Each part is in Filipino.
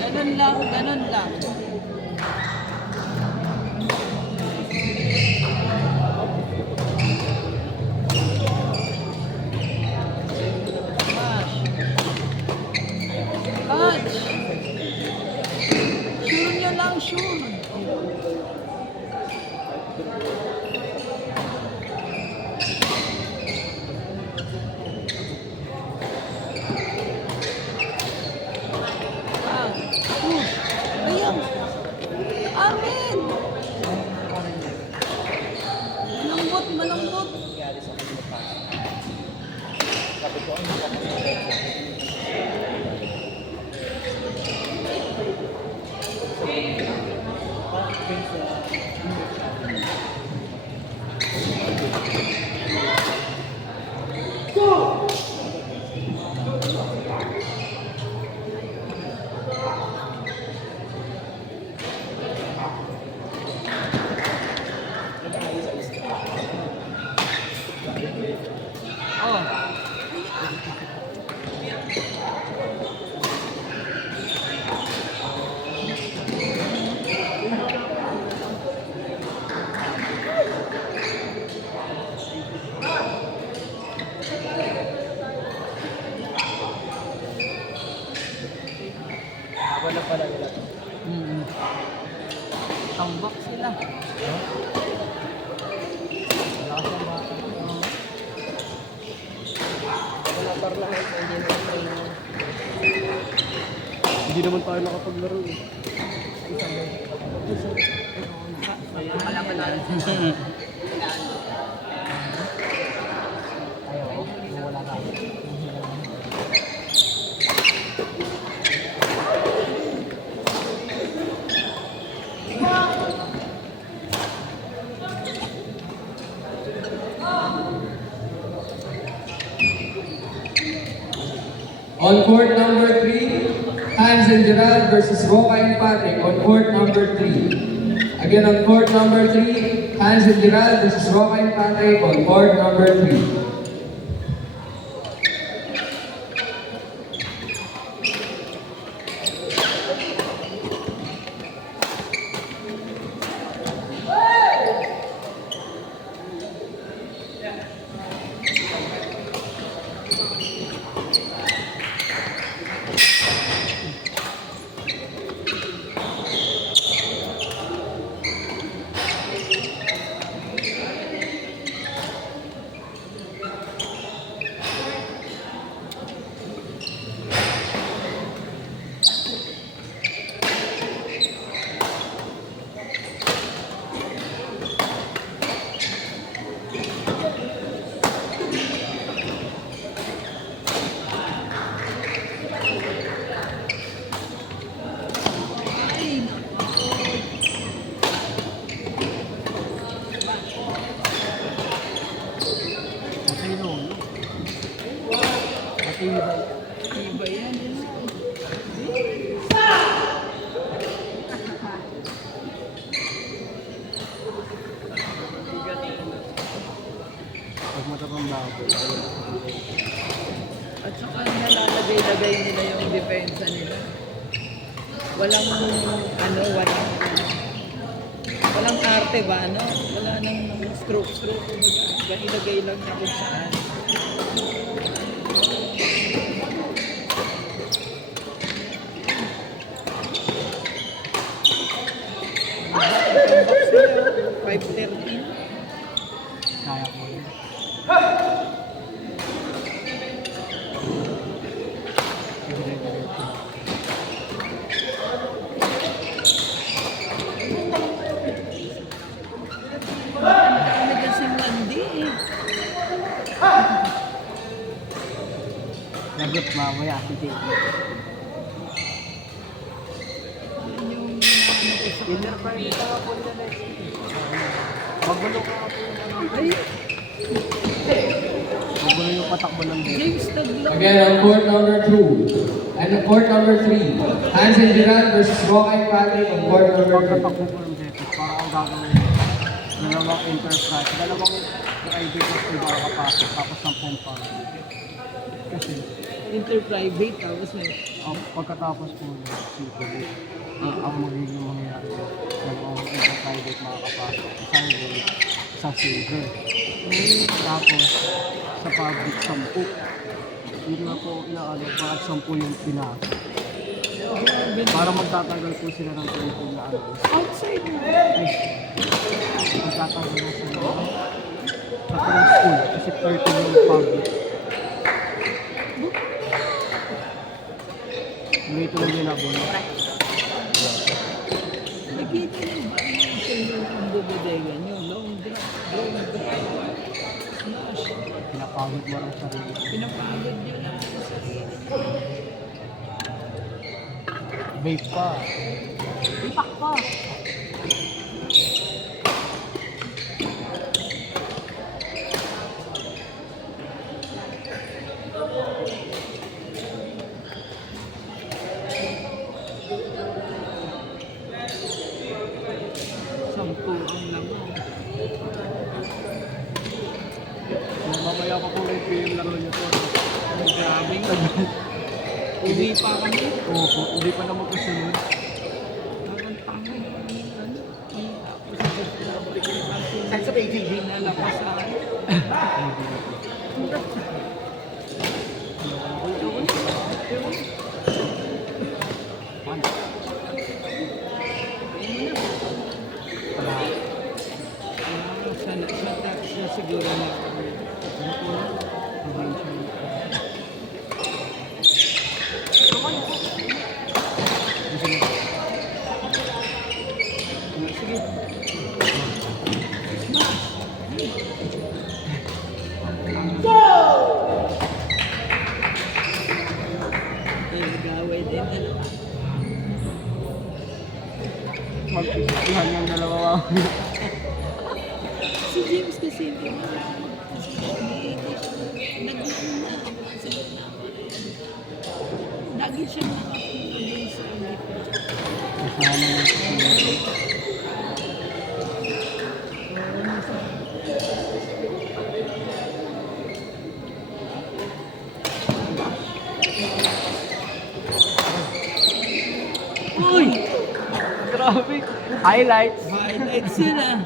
Ganun lang, ganun lang. Catch! Sure nyo lang, sure. Push! Ayan! Amin! Malambot, malambot. Wala pala nila. Tambak sila. Wala parlahan, hindi na training. Hindi naman tayo nakapaglaro eh. Malaman natin. Ayaw, wala tayo. On court number 3, Hans and Gerald versus Roca and Patrick on court number 3. Again on court number 3, Hans and Gerald versus Roca and Patrick on court number 3. Iba yan. Pag matapang bako. At saka nalalagay-lagay nila yung depensa nila. Walang walang arte ba, ano? Wala nang stroke. Ilagay lang niya kung saan. comeback sila. 5-13. Kaya ko yun. Kami kasi mandi eh. Lagot mamaya si Jake. Yun yung ano ko sa Dinner pa rin ito po nila next week. Magulo ka po yung Ay, magulo yung patakbo ng Jake. James Taglaw. Again, on court number 2. And on court number 3, Hansen Gerald versus Rockay Patrick on court number 2. Pagkatakbo ko ng Jake, para ang gagawin. Dalawang interstrike, dalawang i-breakers ko para kapasok, tapos 10 pound. Kasi, Inter-private tapos may pagkatapos po ng CPD, ang magiging mangyayari, dalawang interprivate makakapasok, isang goal, isang silver. Tapos, sa public, 10. Hindi na po inaano, para 10 yung pinasok. Para magtatagal po sila ng 20 na ano. outside mo. Magtatagal na sila sa tuwing school, kasi 30 yung public. Hindi ito lang ginabon. Nakita niyo ba yung sa'yo ang bubodega niyo? Long drop, smash. Pinapagod mo ang sarili. Pinapagod niyo lang ang sarili niyo. Vape pa. Ipak pa. Sampu ang laman. Mamaya pa po rin yung laro niyo to. Ang grabe nga. Uwi pa kami. Opo, hindi pa naman kasunod. Parang tanga yung ano. Tapos sa ATV nalapas sa akin. Siya siguro na gawin din ano. Magsisihan yung dalawa. Si James kasi nag-ano na lagi siya nakapunta din sa lipat. Kasama yung kasunod. Uy! Grabe! Highlights! Highlights yun ah.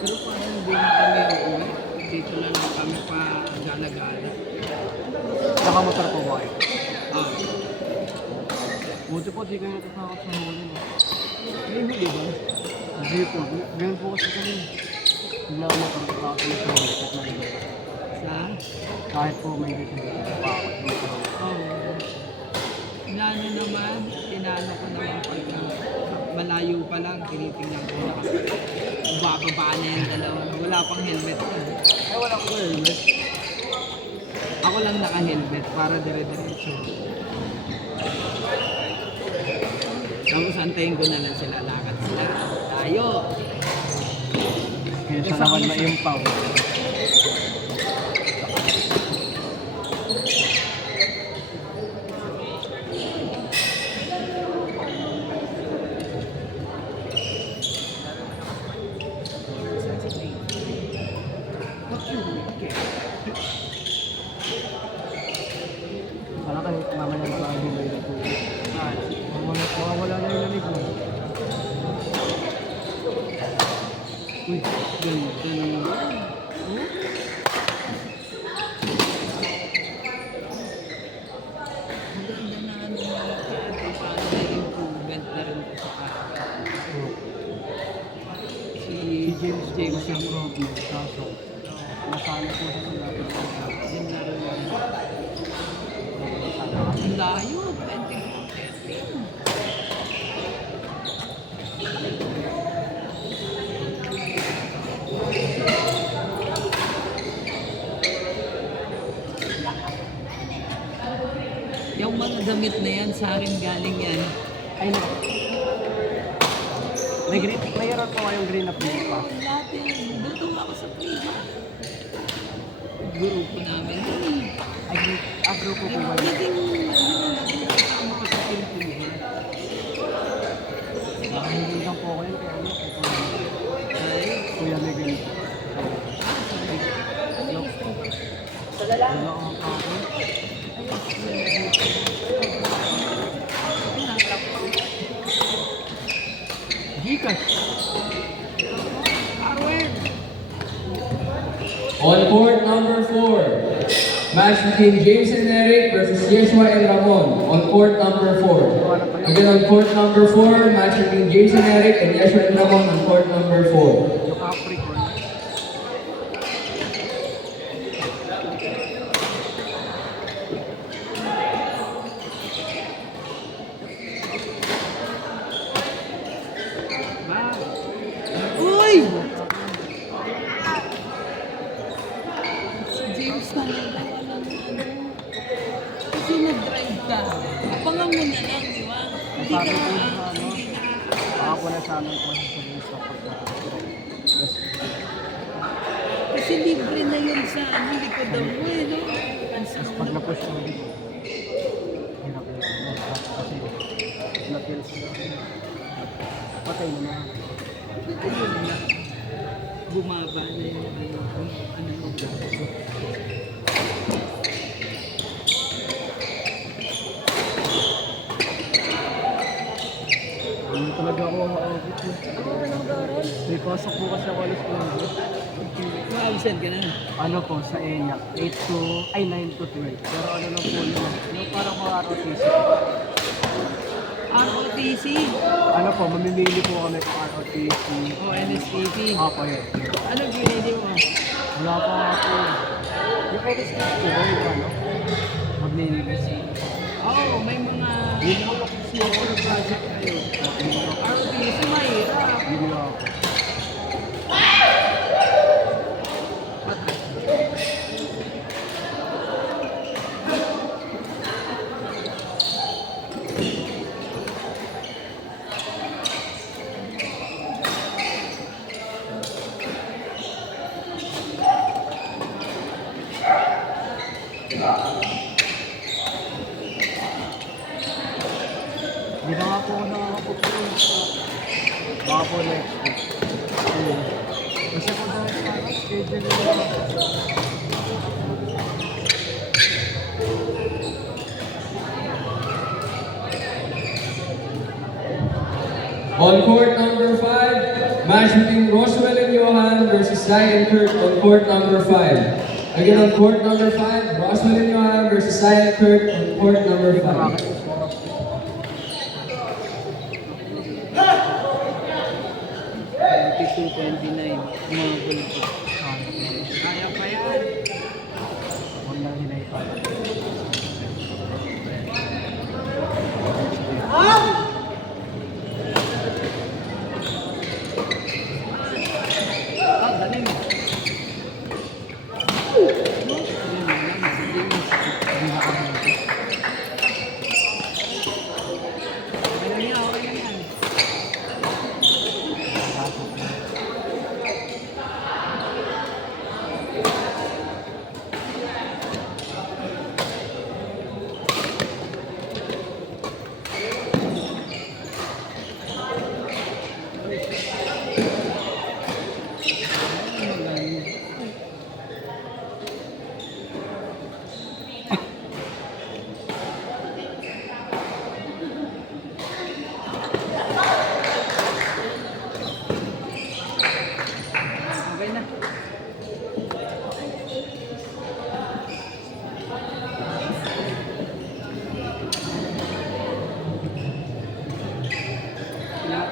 Pero parang hindi na kami uuwi. Dito na lang kami pa gala-gala. Nakamotor po ba kayo? Ah, Buti po, di kayo natatakot sa huli. may huli ba? Hindi po, ganyan po kasi kami. Bigla ako natatakot sa huli. Sa? Kahit po may dito natatakot sa huli. Oh. Inano naman, inano ko naman pag malayo pa lang, tinitingnan ko na kasi bababa na yung dalawa. Wala pang helmet ko. Ay, wala ko helmet. Ako lang naka-helmet para dire-diretso. Tapos antayin ko na lang sila, lakad sila. Tayo! Kaya siya naman maimpaw. Sana kahit mamaya Uy, ganda naman. Oh. Maganda na ano kahit paano may improvement na rin po sa kanya. Si James yung problem. Kaso, nasana po siya sa lahat ng Yun na rin. sana. Ang layo, 2014. Yung mga damit na yan, sa akin galing yan. Ay, no. Mayroon po kayong green na plate pa. Lahat yan. Dito ako sa Prima. Grupo namin. Agro po po ba yun? Naging kasama ko sa Pilipinas. Hindi lang po ako yun. Kaya ano, Ay, Kuya Miguel. Wala akong ako. Gcash. On court number 4, match between James and Eric versus Yeshua and Ramon. On court number 4. Again, on court number 4, match between James and Eric and Yeshua and Ramon on court number 4. Yung Capricorn. uy! Si James talaga walang ano. Kasi nag-drive ka. Abangan mo na lang, di ba? Hindi Sabi ka ko na, sa ano, hindi na. ako na sa amin po sa gusto pagka. Kasi libre na yun sa ano, likod ng mo eh, no? Tapos pag na-push mo dito, hirap na yun. Kasi na-pills na. Patay na na. Ayun na. Bumaba na yung ano yung Ano talaga ako maabot mo. May pasok po kasi ako alas 11. ma-absent ka na. Ano po, sa ENIAC, 9 to 12. Pero ano lang po yun, yung parang mga ROTC. ROTC Ano po, mamimili po kami kung ROTC. o NSTP. Ako yun. Ano pinili mo? Wala pa nga po. Yung NSTP po, yung ano, maglilinis. Oo, may mga Yun po, smaller project kayo. ROTC mahirap. yun lang. Hindi na nga po ako nakakapag-print. Baka po next week. Ayun. Kasi po dahil sa akin, schedule nila. On court number 5, match between Roswell and Johan versus Zai and Kurt on court number 5. Again, on court number 5, Roswell and Johan versus Zai and Kurt on court number 5. 22-29. Mga bulto. Kaya pa yan. Huwag lang hinay pa. Ah, galing. Galing naman, si James. Hindi na kami. Okay lang yan, okay lang yan.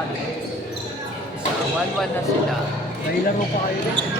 talo. Isa, 1-1 na sila. May laro pa kayo.